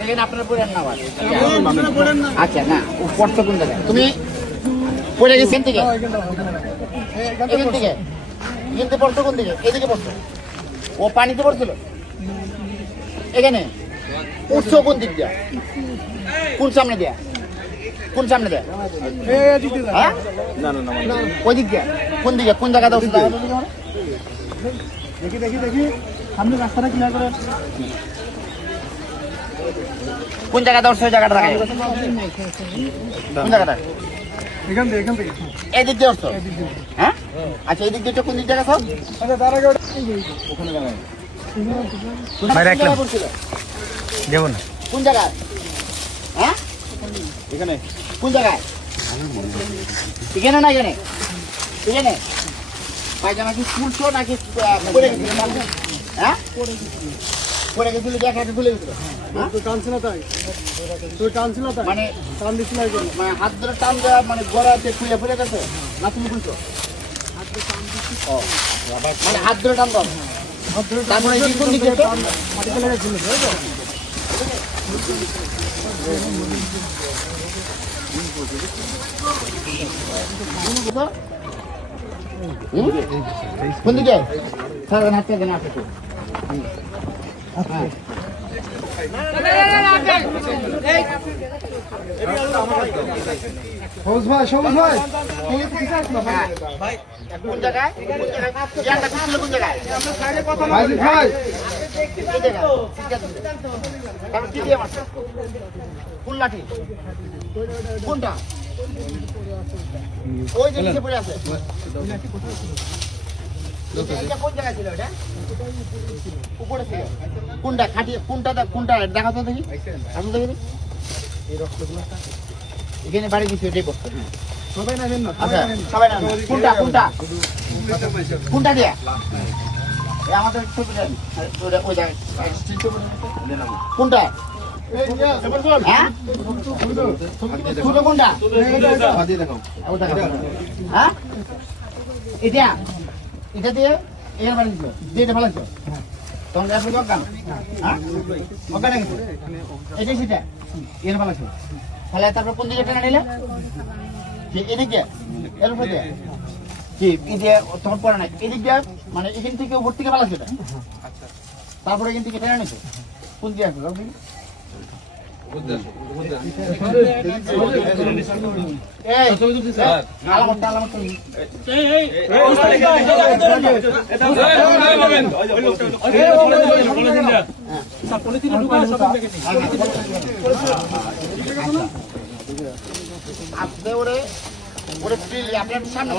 দেখেন আপনার পড়েন না আচ্ছা না ও পড়তো কোন জায়গায় তুমি পড়ে গেছেন থেকে এখান থেকে এখান পড়তো কোন দিকে এদিকে পড়তো ও পানিতে পড়ছিল এখানে উৎস কোন দিক দিয়া কোন সামনে দিয়া কোন সামনে দেয় ওই দিক দিয়া কোন দিকে কোন জায়গাটা দেখি দেখি দেখি সামনে রাস্তাটা ক্লিয়ার করে কোন জায়গাটা উঠছে ওই জায়গাটা রাখা কোন জায়গাটা এখান থেকে এই দিক দিয়ে উঠছো হ্যাঁ আচ্ছা এই দিক দিয়ে কোন দিক জায়গা সব আচ্ছা তার আগে ওখানে জায়গায় দেবো না কোন জায়গায় হ্যাঁ এখানে কোন জায়গায় এখানে না এখানে এখানে পায়জামা কি খুলছো নাকি পরে গেছিল হ্যাঁ পরে গেছিল দেখা খুলে গেছিল তুই টানছিল তাই মানে টান দিছিল মানে হাত ধরে টান দেওয়া মানে গড়াতে খুলে ফেলে গেছে না তুমি খুলছো মানে হাত ধরে টান দাও তারপরে এই কোন দিকে মাটিতে লেগেছিল কোন দিকে সারা হাতে দেন আপনি সবুজ ভাই কোন জায়গায় কোন জায়গায় ভাই কোন লাঠি কোনটা ওই যে নিচে পড়ে আছে এইটা কোন জায়গায় ছিল এটা উপরে ছিল কোনটা খাটি কোনটা দেখাতো দেখি আসো দেখি এখানে বাড়ি দিচ্ছে এটাই করতে সবাই নেবেন না আচ্ছা সবাই না কোনটা দিয়া আমাদের ছবিটা ওই জায়গায় কোনটা হ্যাঁ ছোট কোনটা হ্যাঁ এটা দিয়ে এখানে বাড়ি দিচ্ছ দিয়ে ভালো লাগছো তখন আপনি অজ্ঞান হ্যাঁ অজ্ঞান গেছে এটাই সেটা এখানে ভালো লাগছো তাহলে তারপর কোন দিকে টেনে নিলে এদিক দিয়ে এর উপরে দিয়ে কি দিয়ে তখন পড়ে না এদিক দিয়ে মানে এখান থেকে উপর থেকে ভালো লাগছে তারপরে এখান থেকে টেনে নিছো কোন দিয়ে আসবে আপনি ওরে আপনার সামনে